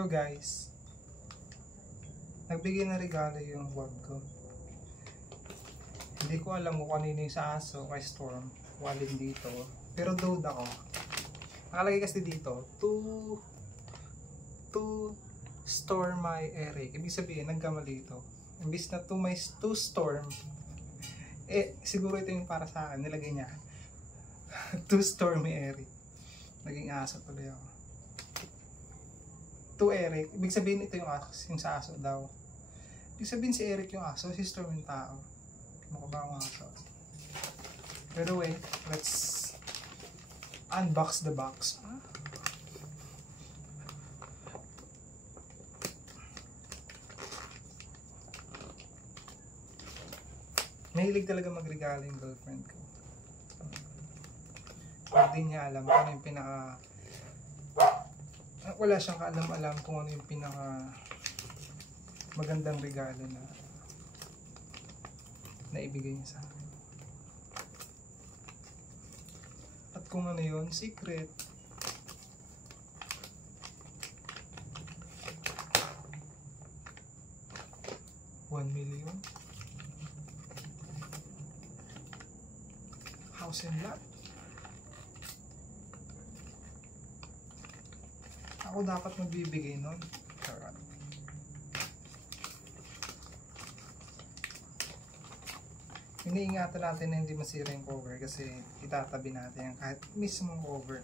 Hello guys. Nagbigay ng regalo yung wag ko. Hindi ko alam kung kanino yung sa aso kay Storm. Walin dito. Pero dude ako. Nakalagay kasi dito, to Storm my Eric. Ibig sabihin, nagkamali ito. Imbis na to Storm, siguro ito yung para sa akin. Nilagay niya, to Storm my Eric. Naging aso tuloy ako. To Eric, ibig sabihin ito yung aso, yung sa aso daw. Ibig sabihin si Eric yung aso, si Storm yung tao. Mukha ba ang aso? Pero wait, let's unbox the box. Mahilig talaga magregalo yung girlfriend ko. Hindi niya alam kung ano yung wala siyang kaalam-alam kung ano yung magandang regalo na naibigay niya sa akin. At kung ano yun, secret. $1 million. House and lot. Ako dapat magbibigay nun. Charot. Iniingatan natin na hindi masira yung cover kasi itatabi natin yan kahit mismong cover.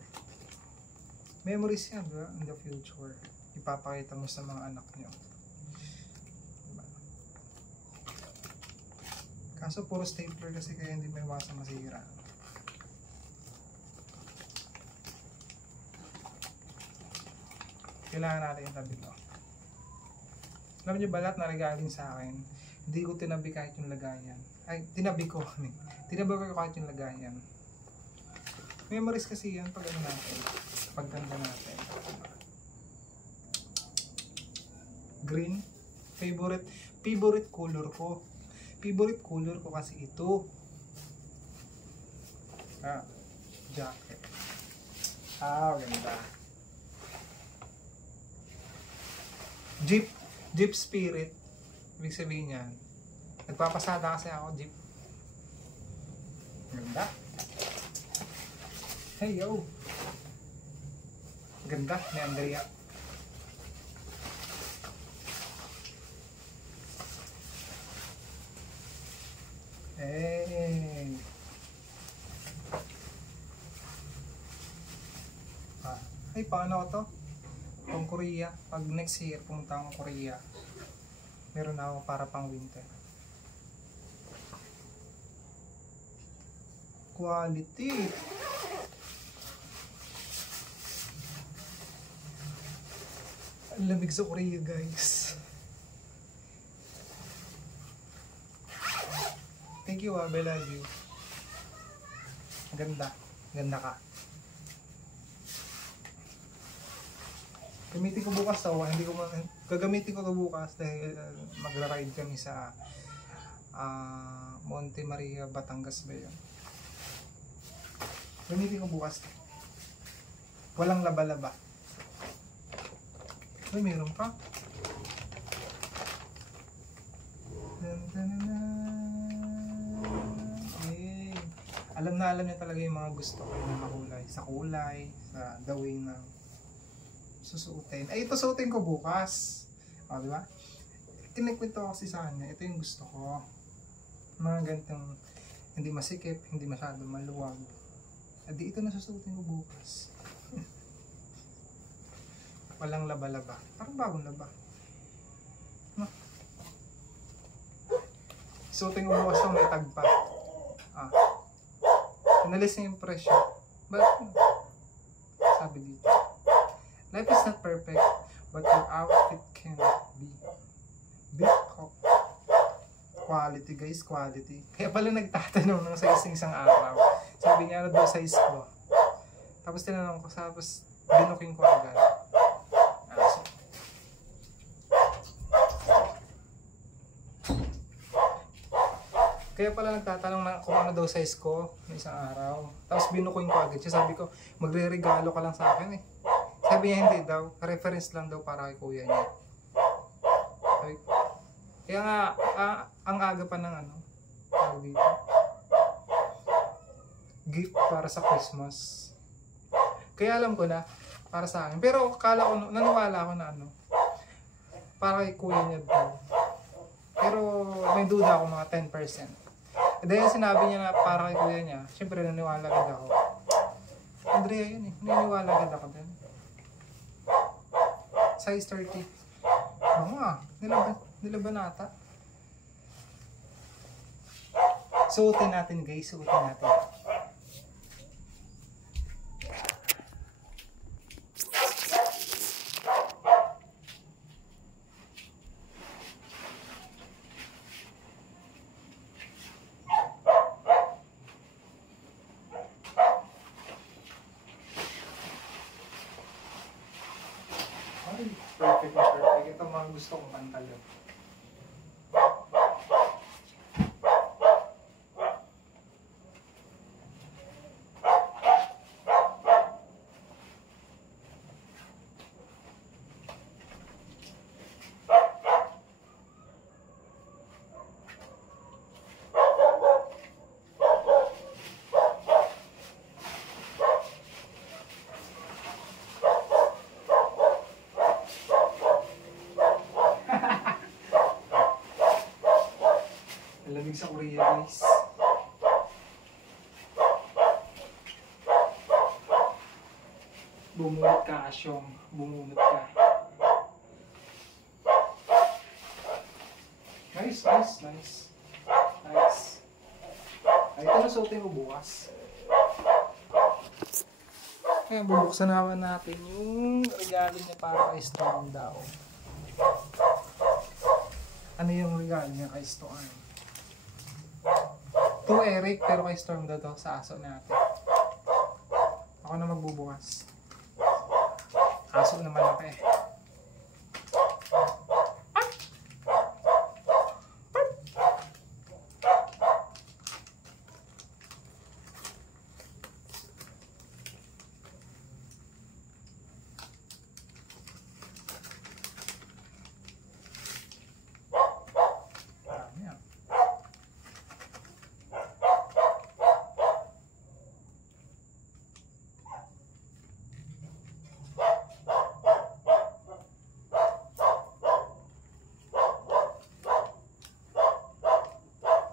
Memories yan, diba? In the future. Ipapakita mo sa mga anak nyo. Diba? Kaso puro stapler kasi kaya hindi may iwasang masira. Kailangan natin yung tabi ko. Alam nyo ba lahat na regalin sa akin, hindi ko tinabi kahit yung lagayan. Ay, tinabi ko. Tinabi ko kahit yung lagayan. Memories kasi yan pag ano natin. Pagganda natin. Green. Favorite color ko. Favorite color ko kasi ito. Jacket. Ganda. Jeep Spirit. Ibig sabihin yan, nagpapasada kasi ako jeep. Ganda. Hey yo. Ganda ni Andrea. Hey. Ay, paano to? Pang Korea. Pag next year pumunta akong Korea, meron ako para pang winter. Quality. Ang lamig sa Korea guys. Thank you I love you. Ganda. Ganda ka. Gamitin ko bukas to, gagamitin ko to bukas dahil magra-ride kami sa Monte Maria, Batangas ba yun? Gamitin ko bukas to. Walang laba-laba. Ay, meron pa. Okay. Alam niya talaga yung mga gusto ko na makulay. Sa kulay, sa the way na susuotin. Ay, ito suotin ko bukas. O, diba? Tinikwento ko kasi sa kanya. Ito yung gusto ko. Mga ganitong hindi masikip, hindi masyado maluwag. At ito na susuotin ko bukas. Walang laba-laba. Parang bagong laba. No? Suotin ko bukas ito, may tag pa. Inalis na yung presyo. But, sabi dito, life is not perfect, but your outfit can be. Big quality guys, quality. Kaya pala nagtatanong ng size isang araw. Sabi niya, ano daw size ko? Tapos tinanong ko, tapos binuking ko agad. Kaya pala nagtatanong na kung ano daw size ko ng isang araw. Tapos binukuin ko agad siya. Sabi ko, magre-regalo ka lang sa akin eh. Sabi niya hindi daw, reference lang daw para kay kuya niya. Sabi, kaya nga, ang aga pa ng ano, tawag dito, gift para sa Christmas. Kaya alam ko na, para sa akin. Pero kala ko, naniwala ako na ano, para kay kuya niya daw. Pero may duda ako mga 10%. Dahil sinabi niya na para kay kuya niya, syempre naniwala agad ako. Andrea yun eh, naniniwala agad ako din. Size 30. Bango ah, nilaban ata. Suotin natin guys, suotin natin. Ay, perfect na perfect. Ito mga gusto kong pantalon. Malamig sa Korea guys. Bumunot ka asyong. Bumunot ka. Nice, nice, nice. Nice. Ay, ito na suotin ko bukas. Kaya bubuksan naman natin yung regalo niya para kay Storm daw. Ano yung regalo niya kay Storm? To Eric, pero kay Storm daw to sa aso natin. Ako na magbubukas. Aso na malaki.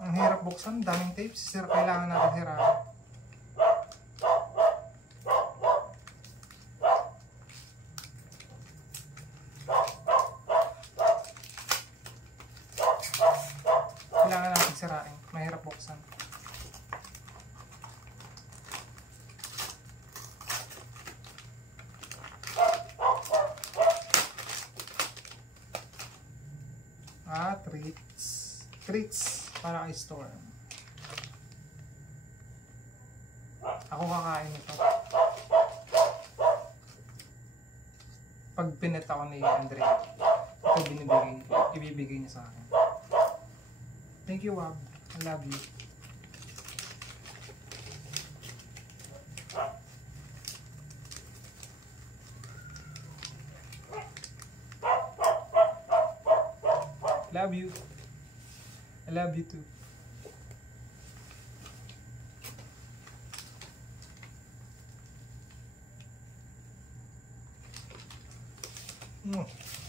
Ang hirap buksan, daming tapes. Sir, kailangan natin hirapan. Kailangan natin sirain. Mahirap buksan. Treats. Treats para kay Storm. Ako kakain ito. Pag pinet ako ni Andre, ito ibibigay niya sa akin. Thank you, Wab. I love you. Love you. I love you too. Mm.